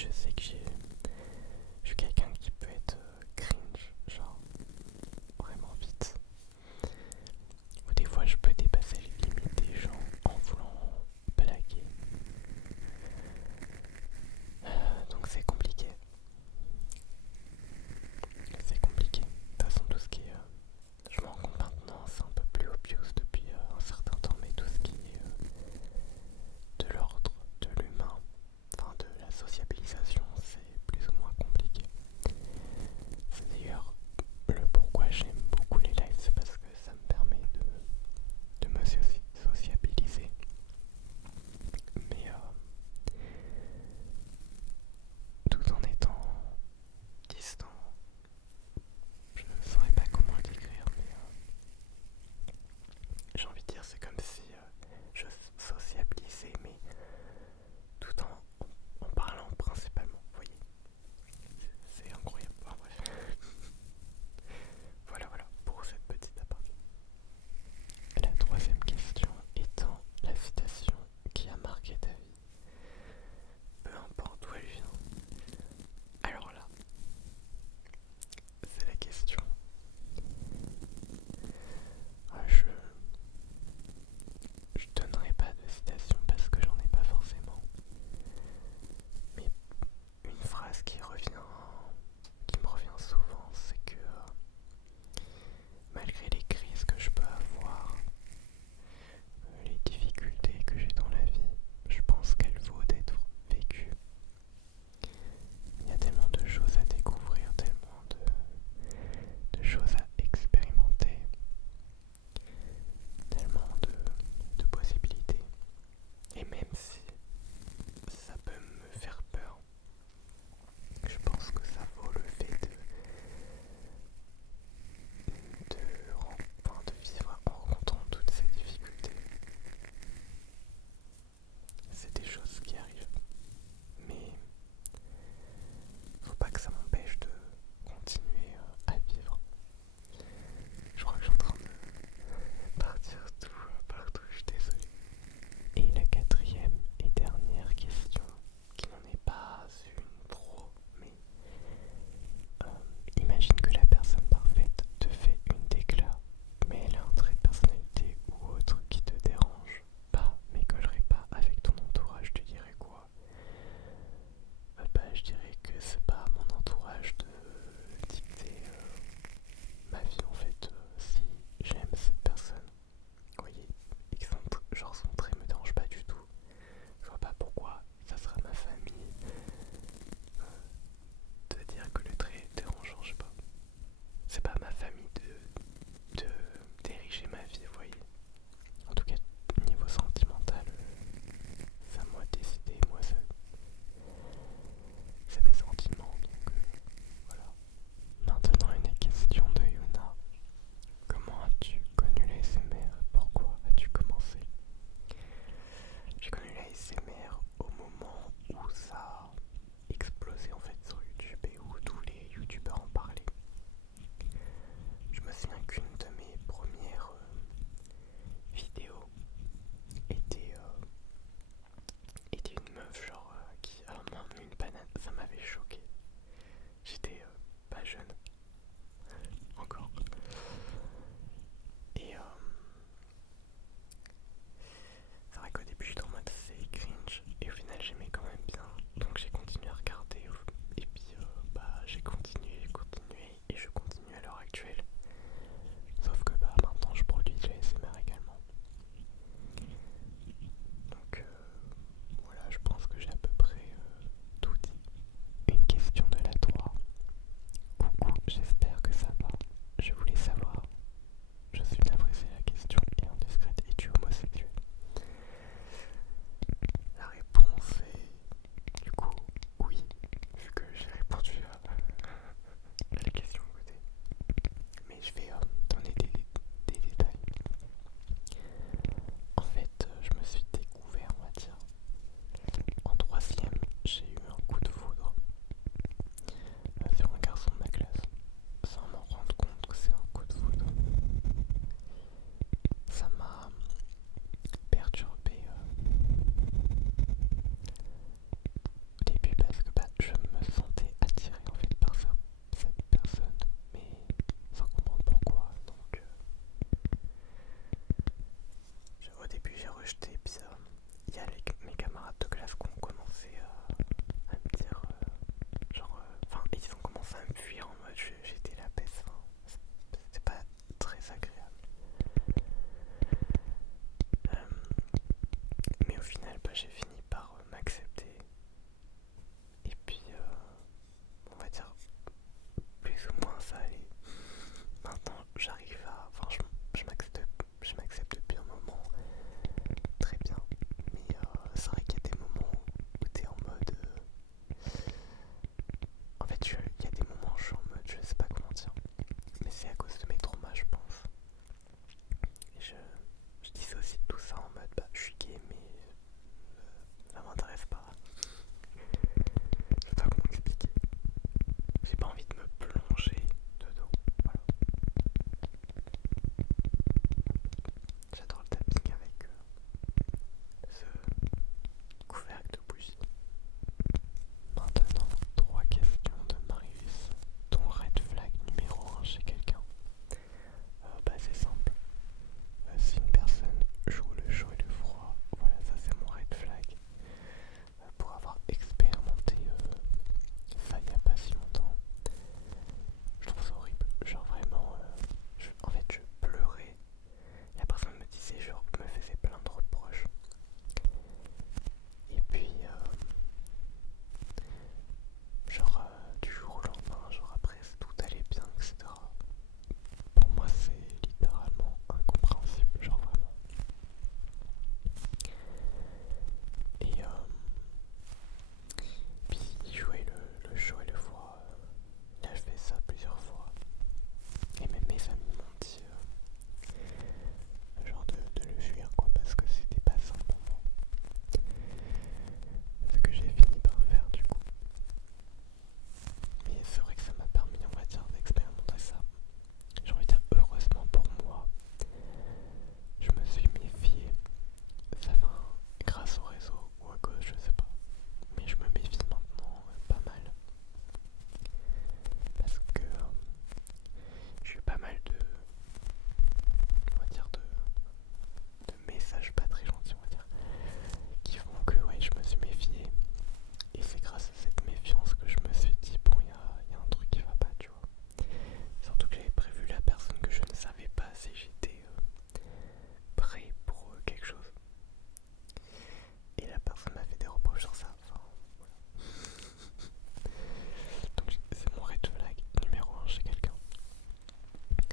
je sais que je suis quelqu'un qui peut être cringe, genre vraiment vite. Ou des fois je peux dépasser les limites des gens en voulant blaguer. Donc c'est compliqué. C'est compliqué. De toute façon tout ce qui est... je m'en rends compte maintenant, c'est un peu plus obvious depuis un certain temps, mais tout ce qui est de l'ordre de l'humain, enfin de la sociabilisation, c'est plus ou moins compliqué. C'est d'ailleurs le pourquoi j'aime beaucoup les lives, c'est parce que ça me permet de me sociabiliser. Mais tout en étant distant, je ne saurais pas comment le décrire, mais j'ai envie de dire c'est comme si je sociabilisais, mais tout en parlant principalement, vous voyez. C'est incroyable. Enfin, bref. Voilà, voilà, pour cette petite aparté. La troisième question étant la citation qui a marqué ta vie. Peu importe d'où elle vient. Alors là, c'est la question. Ah, je rejeté. Puis il y a mes camarades de classe qui ont commencé à me dire, enfin, ils ont commencé à me fuir en mode j'étais la peste. Enfin, c'était pas très agréable. Mais au final, j'ai fini par m'accepter. Et puis, on va dire, plus ou moins ça allait. Maintenant, j'arrive à... Enfin, je m'accepte depuis un moment très bien. Mais c'est vrai qu'il y a des moments où t'es en mode... En fait, il y a des moments où je suis en mode, je sais pas comment dire. Mais c'est à cause de mes traumas, je pense. Et je dissocie tout ça en mode, je suis gay, mais ça m'intéresse pas. Je sais pas comment expliquer. J'ai pas envie de me plonger dedans. Voilà. J'adore le tapping avec ce couvercle de bougie. Maintenant, 3 questions de Marius. Ton red flag numéro 1 chez quelqu'un. C'est simple. Si une personne joue le chaud et le froid, voilà, ça c'est mon red flag. Pour avoir expérimenté ça il y a pas si longtemps, je trouve ça horrible. Genre vraiment, en fait je pleurais. La personne me disait, genre, me faisait plein de reproches. Et puis, du jour au lendemain, genre après tout allait bien, etc. Pour moi c'est littéralement incompréhensible, genre vraiment. Et puis jouer le chaud et le froid, là je fais ça plusieurs fois. Et même mes amis m'ont dit genre de le fuir quoi, parce que c'était pas ça pour moi. Ce que j'ai fini par faire du coup. Mais c'est vrai que ça m'a permis, on va dire, d'expérimenter ça. J'ai envie de dire heureusement pour moi, je me suis méfié. Ça va grâce au réseau ou à cause, je sais pas. Mais je me méfie maintenant pas mal. Parce que j'ai eu pas mal de, on va dire, de messages pas très gentils, on va dire, qui font que je me suis méfié. Et c'est grâce à cette méfiance que je me suis dit, bon, il y a un truc qui va pas, tu vois. Surtout que j'avais prévu la personne que je ne savais pas si j'étais prêt pour quelque chose. Et la personne m'a fait des reproches sur ça. Enfin, voilà. Donc c'est mon red flag numéro 1 chez quelqu'un.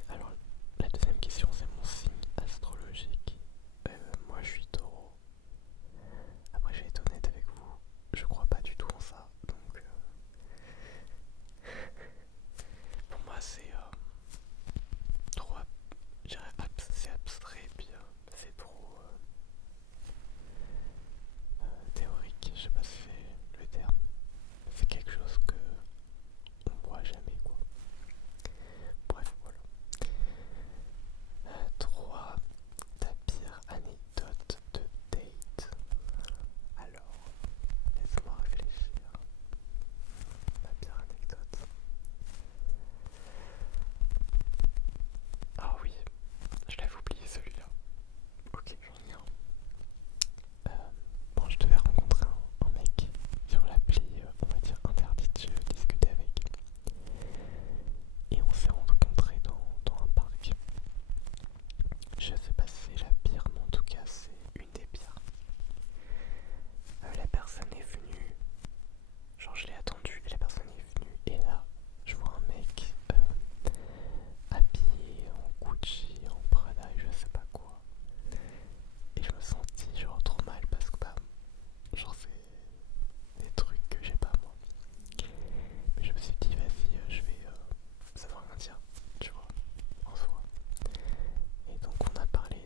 Alors la deuxième question, c'est mon signe astrologique. Moi je suis taureau. Après je vais être honnête avec vous, je crois pas du tout en ça. Donc pour moi c'est trop, je dirais c'est abstrait, puis c'est trop théorique, je sais pas si c'est le terme. C'est quelque chose que on voit jamais quoi. Bref, voilà. 3. Ta pire anecdote de date. Alors, laisse-moi réfléchir. Ma pire anecdote. Ah oui, je l'avais oublié celui-là. Ok, j'en ai un. Bon, je devais rencontrer un mec sur l'appli, on va dire interdite, je discutais avec. Et on s'est rencontrés dans un parc. Je sais pas si c'est la pire, mais en tout cas c'est une des pires. La personne est venue, genre je l'ai attendu et la personne est venue. Et là, je vois un mec habillé en Gucci, en Prada et je sais pas quoi. Et je me sentis genre trop mal parce que genre c'est des trucs que j'ai pas moi. Mais je me suis dit vas-y, je vais, ça veut rien dire, tu vois, en soi. Et donc on a parlé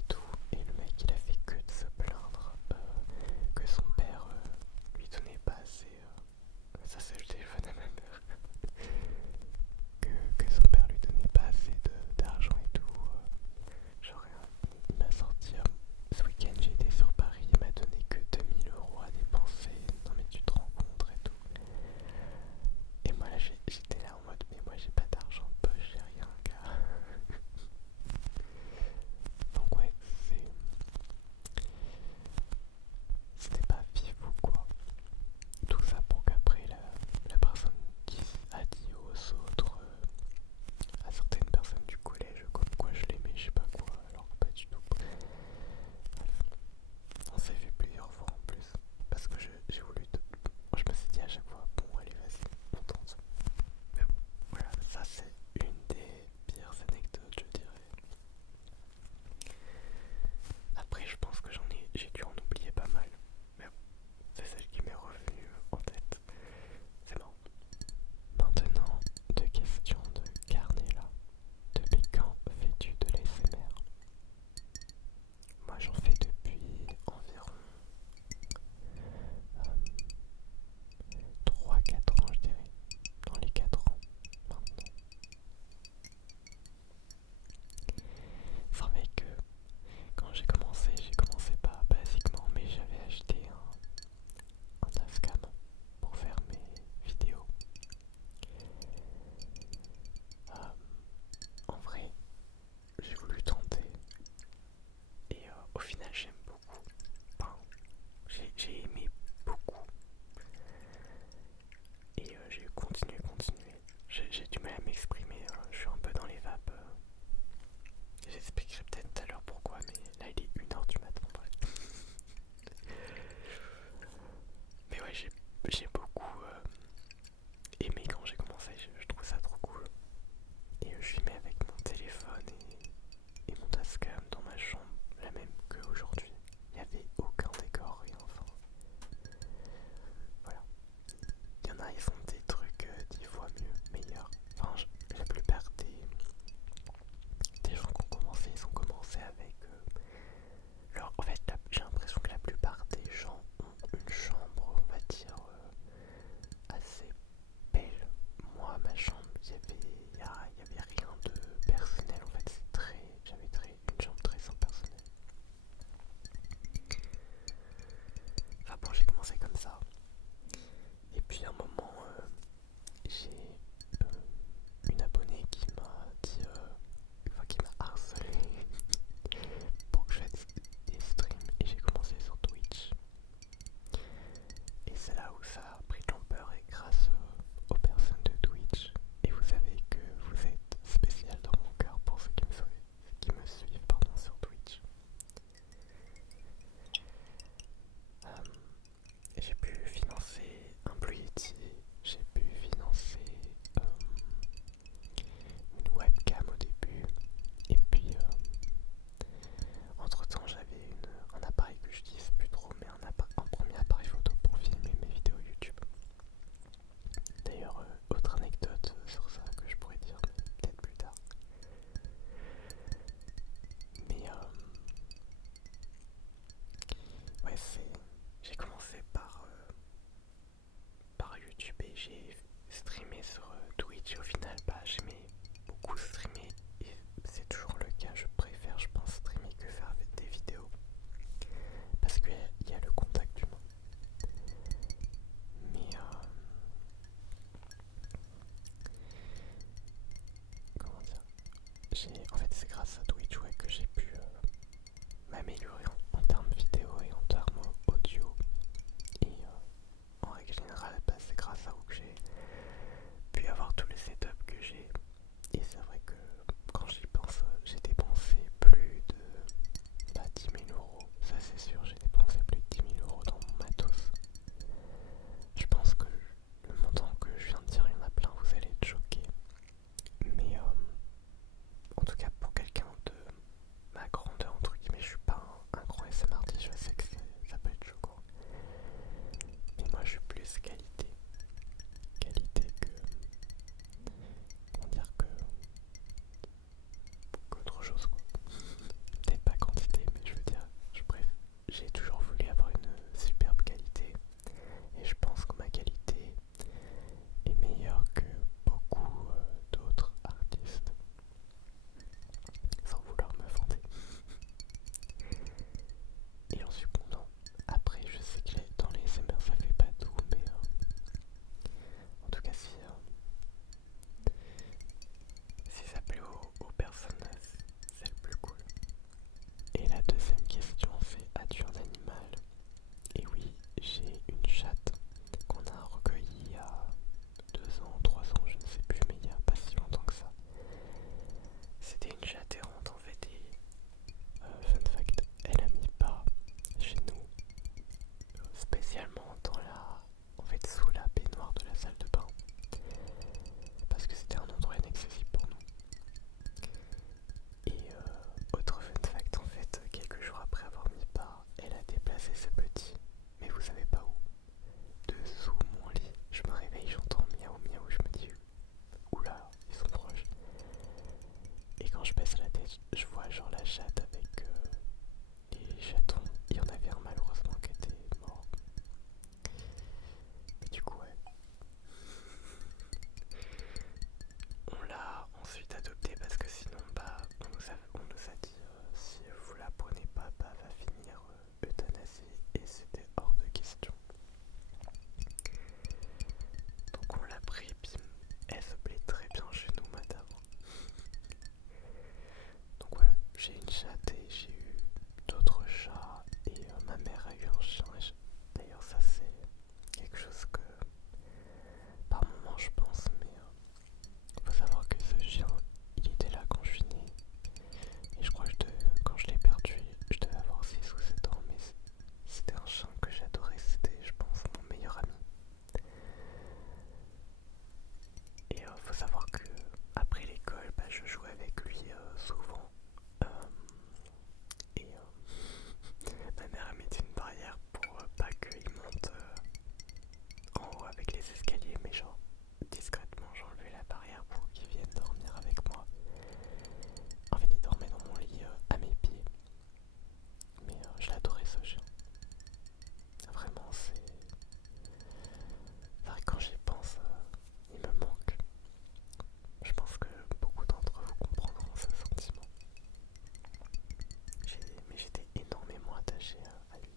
attaché à lui.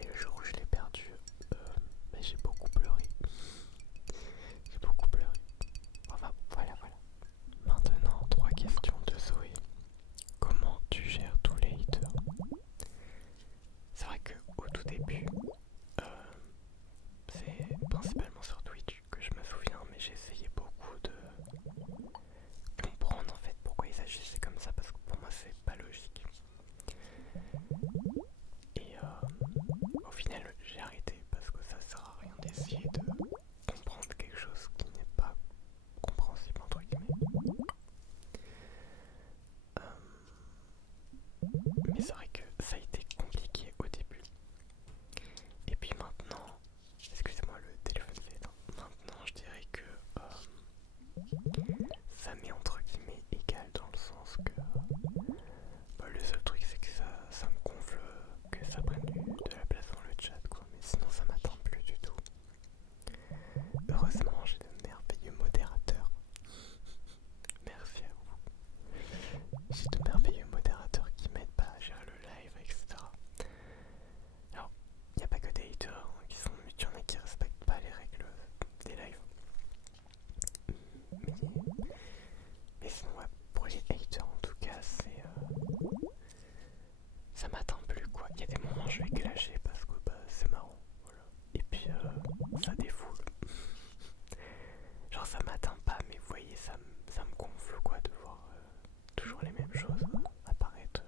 Et le jour où je l'ai perdu, j'ai beaucoup pleuré. J'ai beaucoup pleuré. Enfin, voilà. Maintenant, 3 questions de Zoé. Comment tu gères tous les haters? C'est vrai qu'au tout début, c'est principalement sur Twitch que je me souviens, mais j'ai essayé beaucoup de comprendre en fait pourquoi ils agissaient comme ça, parce que pour moi c'est pas logique. Et au final j'ai arrêté parce que ça sert à rien d'essayer de comprendre quelque chose qui n'est pas compréhensible entre guillemets. Mais c'est vrai que ça a été compliqué au début. Et puis maintenant, excusez-moi le téléphone s'est éteint. Maintenant je dirais que ça m'est entre guillemets égal dans le sens que le seul truc c'est que ça me gonfle que ça prenne de la place dans le chat quoi. Mais sinon ça m'atteint plus du tout. Heureusement j'ai de merveilleux modérateurs. Merci à vous. J'ai de merveilleux modérateurs qui m'aident pas à gérer le live, etc. Alors, il n'y a pas que des haters hein, qui sont il y en a qui respectent pas les règles des lives. Mais sinon, ouais, pour les haters en tout cas, ça m'atteint plus quoi. Il y a des moments où je vais clasher parce que c'est marrant. Voilà. Et puis ça défoule. Genre ça m'atteint pas, mais vous voyez, ça me gonfle quoi de voir toujours les mêmes choses apparaître.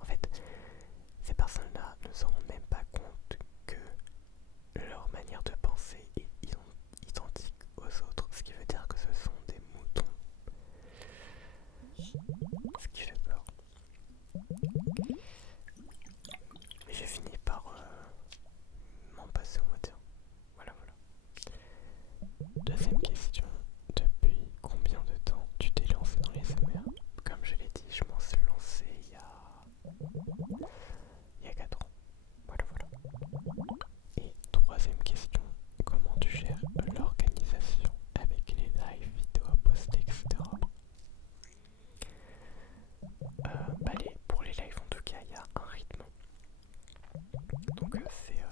En fait, ces personnes-là ne se rendent même pas compte que leur manière de penser est identique aux autres, ce qui veut dire que ce sont des moutons. Ce qui fait peur. Mais j'ai fini par m'en passer, on va dire. Voilà. Deuxième question. Depuis combien de temps tu t'es lancé dans les SMR? Comme je l'ai dit, je m'en suis lancé il y a 4 ans. Voilà. Et troisième question. Comment tu gères l'organisation avec les lives, vidéos à poster, etc. Pour les lives en tout cas, il y a un rythme. Donc c'est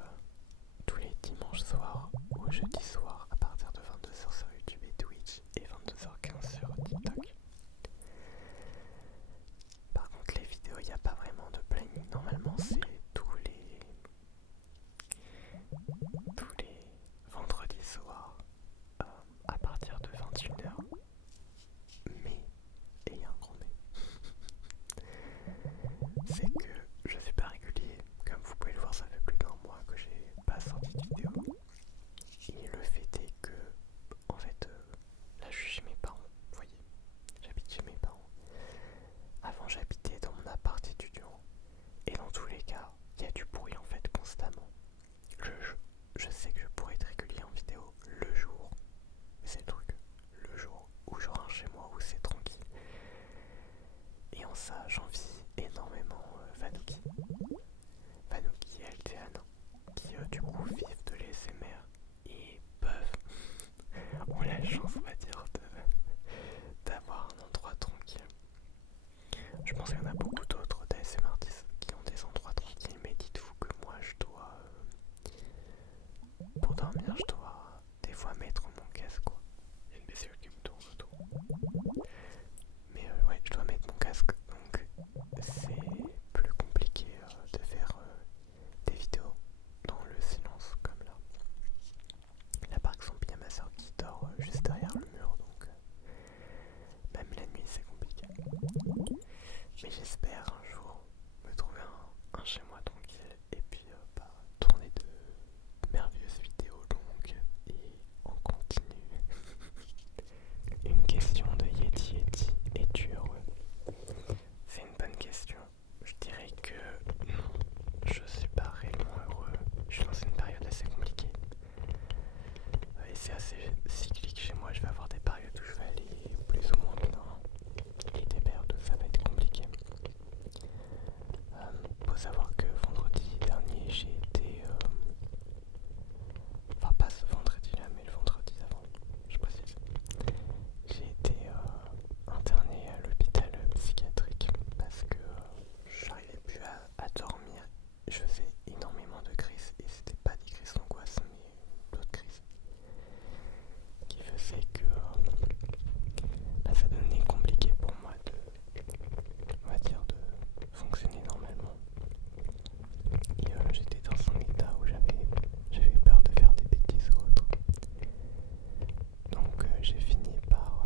tous les dimanches soirs ou jeudi soir à partir de 22h sur YouTube et Twitch et 22h15 sur TikTok. Par contre les vidéos, il n'y a pas vraiment de planning. Normalement c'est tous les vendredis soirs à partir de 21h. Mais, et il y a un grand mais, c'est que je suis pas régulier. Comme vous pouvez le voir, ça fait plus d'1 mois que j'ai pas sorti de vidéo. Et le fait est que, en fait, là je suis chez mes parents, vous voyez, j'habite chez mes parents. Avant j'habitais dans mon appart étudiant. Et dans tous les cas, il y a du bruit en fait constamment. Je sais que je pourrais être régulier en vidéo le jour, mais c'est le truc, le jour où je rentre chez moi, où c'est tranquille. Et en ça, j'envie énormément Vanouki et Altean, qui du coup vivent de l'ASMR et peuvent, ont la chance, on va dire, d'avoir un endroit tranquille. Je pense qu'il y en a beaucoup d'autres d'ASMR artistes qui ont des endroits tranquilles, mais dites-vous que moi je dois, pour dormir, je dois des fois mettre mon casque quoi. Il y a une BCE qui me tourne autour. Mais ouais, je dois mettre mon casque, donc c'est plus compliqué de faire des vidéos dans le silence comme là. Là par exemple, il y a ma soeur qui dort juste derrière le mur, donc même la nuit c'est compliqué. Mais j'espère un jour me trouver un chez moi tranquille et puis tourner de merveilleuses vidéos longues et en continu. Une question de Yeti. Es-tu heureux? C'est une bonne question. Je dirais que non, je suis pas réellement heureux. Je suis dans une période assez compliquée. Et c'est assez cyclique chez moi. Je vais avoir des périodes où je vais aller plus ou moins bien. Et des périodes où ça va être compliqué. Faut savoir que à dormir, je faisais énormément de crises et c'était pas des crises d'angoisse mais d'autres crises qui faisaient que ça devenait compliqué pour moi on va dire de fonctionner normalement. Et j'étais dans un état où j'avais peur de faire des bêtises ou autre. Donc j'ai fini par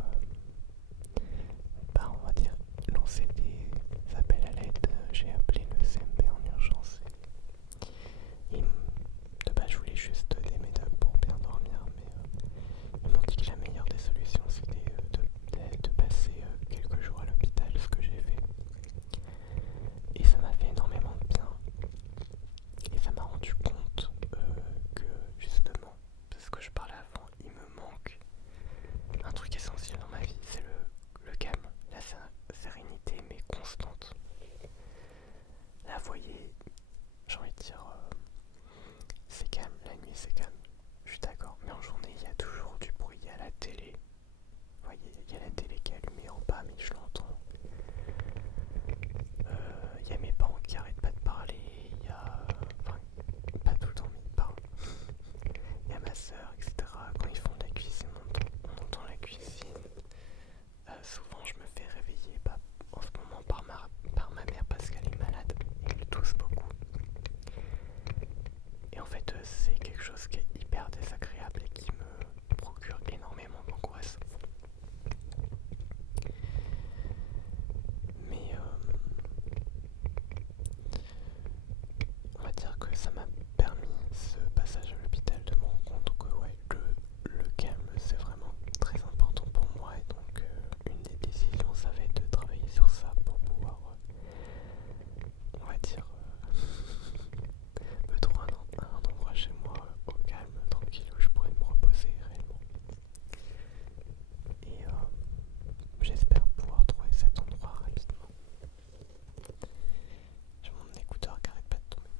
on va dire lancer des appels à l'aide. J'ai appelé le CMP en urgence et de base je voulais juste des médocs pour bien dormir, mais ils m'ont dit que la meilleure des solutions c'était de passer quelques jours à l'hôpital, ce que j'ai fait. Et ça m'a fait énormément de bien. Et ça m'a rendu compte que justement, c'est ce que je parlais avant, il me manque un truc essentiel dans ma vie, c'est le calme, la sérénité mais constante. Là, vous voyez, j'ai envie de dire, c'est calme, la nuit c'est calme, je suis d'accord, mais en journée il y a toujours du bruit, il y a la télé. Vous voyez, il y a la télé qui est allumée en bas, mais je l'entends. Il y a mes parents qui arrêtent pas de parler, il y a... Enfin, pas tout le temps, mais ils parlent. Il y a ma soeur, etc. Quand ils font de la cuisine, on entend la cuisine. Souvent, je me fais réveiller, en ce moment, par ma mère parce qu'elle est malade et elle tousse beaucoup. Et en fait, c'est quelque chose qui est hyper désagréable et qui me procure énormément d'angoisse. Mais on va dire que ça m'a permis, ce passage à l'hôpital, de me rendre compte que ouais, le calme c'est vraiment très important pour moi. Et donc une des décisions ça va être de travailler sur ça pour pouvoir on va dire me trouver un endroit chez moi au calme, tranquille, où je pourrais me reposer réellement. Et j'espère pouvoir trouver cet endroit rapidement. J'ai mon écouteur qui arrête pas de tomber.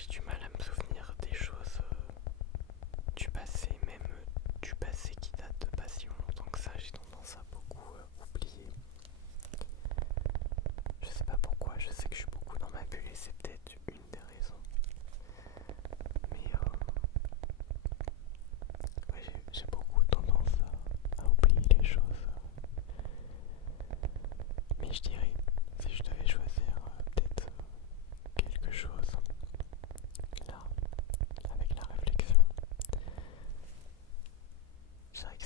j'ai du mal à me souvenir des choses du passé, même du passé qui date de pas si longtemps que ça. J'ai tendance à beaucoup oublier. Je sais pas pourquoi, je sais que je suis beaucoup dans ma bulle et c'est peut-être une des raisons. Mais ouais, j'ai beaucoup tendance à oublier les choses. Mais je dirais, si je devais choisir peut-être quelque chose, là, avec la réflexion, je dirais que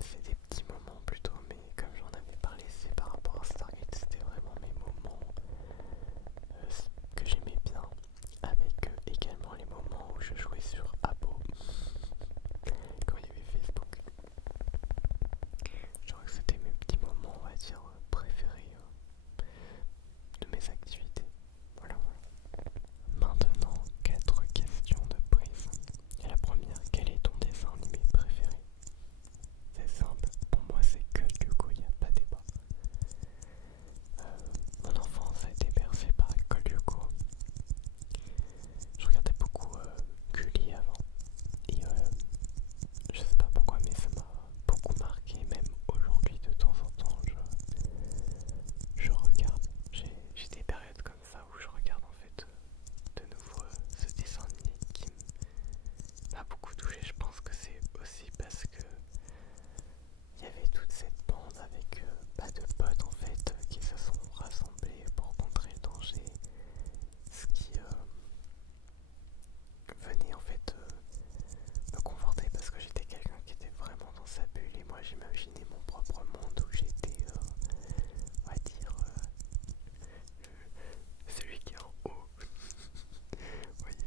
c'est des petits moments plutôt, mais comme j'en avais parlé, c'est par rapport à Stargate, c'était vraiment mes moments que j'aimais bien, avec également les moments où je jouais sur Abo, quand il y avait Facebook. Je crois que c'était mes petits moments, on va dire, préférés de mes activités. Voilà, voilà. Maintenant, 4 questions de prise. Et la première, quel est ton dessin animé préféré? C'est simple, pour moi c'est que Lyoko, il n'y a pas débat. Mon enfance a été bercée par Lyoko. Je regardais beaucoup Gulli avant. Et je sais pas pourquoi, mais ça m'a beaucoup marqué. Même aujourd'hui, de temps en temps, je regarde. J'ai des périodes comme ça où je regarde en fait de nouveau ce dessin animé qui m'a beaucoup touché. Je pense que c'est aussi parce que il y avait toute cette bande avec pas de potes en fait qui se sont rassemblés pour contrer le danger. Ce qui venait en fait me conforter parce que j'étais quelqu'un qui était vraiment dans sa bulle et moi j'imaginais mon propre monde où j'étais, on va dire, celui qui est en haut. Vous voyez.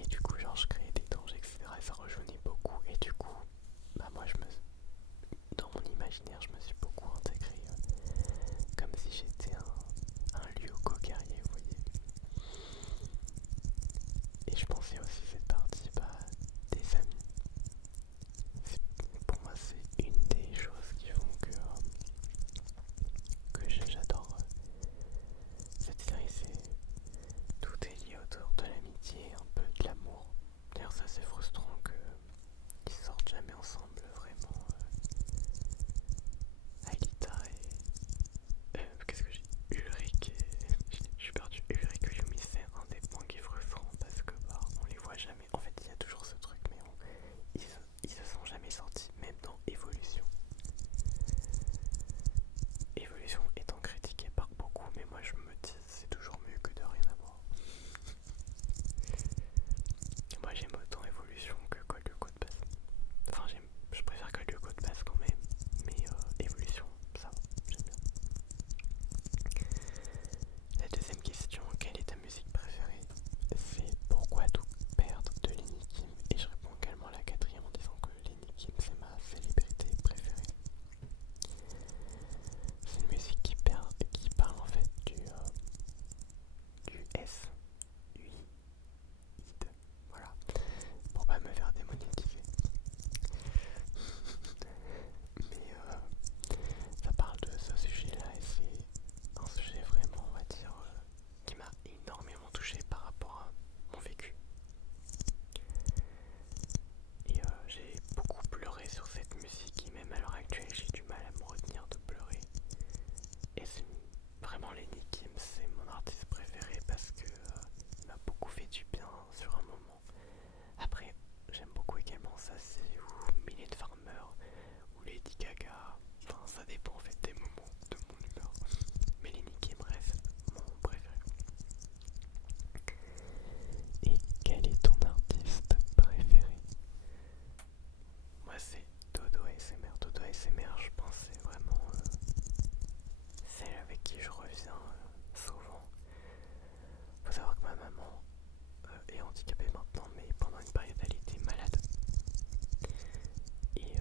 Et du coup genre je créais des dangers etc. Et ça rejoignait beaucoup et du coup bah moi dans mon imaginaire je me suis beaucoup intégré comme si j'étais un Lyoko guerrier, vous voyez. Et je pensais aussi cette partie des amis. Pour moi c'est une des choses qui font que j'adore cette série. Tout est lié autour de l'amitié, un peu de l'amour. D'ailleurs ça c'est frustrant qu'ils sortent jamais ensemble vraiment. Aelita et... qu'est-ce que j'ai Ulrich et... Je suis perdu. Ulrich et Yumi, c'est un des points qui est frustrant parce que on les voit jamais. En fait il y a toujours ce truc mais ils se sont jamais sortis, même dans Evolution. Evolution étant critiquée par beaucoup, mais moi je me dis c'est toujours mieux que de rien avoir. Moi j'aime autant Evolution que Code Lyoko de base. Enfin je préfère Code Lyoko de base quand même, mais Evolution ça va, j'aime bien. La deuxième question, quelle est ta musique préférée? C'est Pourquoi tout perdre de Lenny Kim. Et je réponds également à la quatrième en disant que Lenny Kim c'est ma célébrité préférée. C'est une musique qui parle en fait du S, UI, ID, voilà, pour pas me faire démonétiser. Mais ça parle de ce sujet-là et c'est un sujet vraiment, on va dire, qui m'a énormément touché par rapport à mon vécu. Et j'ai beaucoup pleuré sur cette musique et même à l'heure actuelle j'ai du mal à me retenir de pleurer. Et c'est vraiment Lenny Kim, c'est mon artiste préféré parce que il m'a beaucoup fait du bien sur un moment. Après, j'aime beaucoup également ça, c'est ou Mylène Farmer ou Lady Gaga. Enfin, ça dépend en fait des moments de mon humeur. Mais Lenny Kim reste mon préféré. Et quel est ton artiste préféré? Moi, c'est Dodo ASMR. Dodo ASMR, je pense, c'est vraiment celle avec qui je reviens souvent. Faut savoir que ma maman est handicapée maintenant, mais pendant une période elle était malade. Et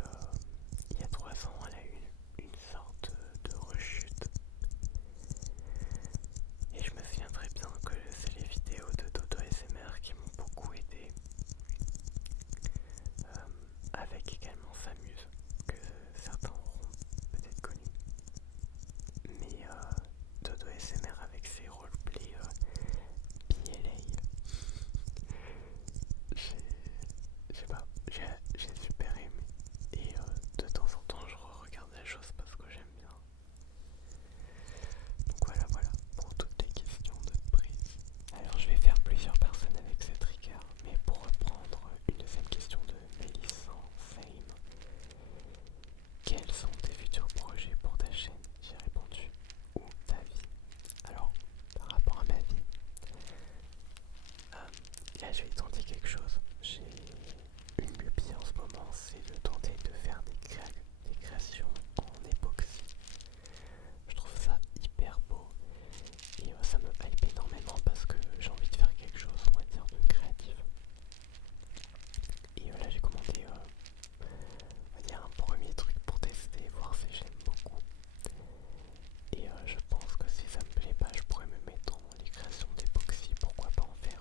il y a 3 ans, elle a eu une sorte de rechute. Et je me souviens très bien que c'est les vidéos de Dodo ASMR qui m'ont beaucoup aidé. Avec également Famuse, que certains auront peut-être connu. Mais Dodo ASMR avec ses roleplays PLA là je vais tenter quelque chose. J'ai une lubie en ce moment, c'est de tenter de faire des créations en époxy. Je trouve ça hyper beau et ça me hype énormément parce que j'ai envie de faire quelque chose, on va dire, de créatif. Et là j'ai commandé on va dire un premier truc pour tester, voir si j'aime beaucoup. Et je pense que si ça me plaît pas, je pourrais me mettre dans les créations d'époxy, pourquoi pas en faire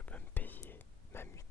je peux me payer ma mutuelle.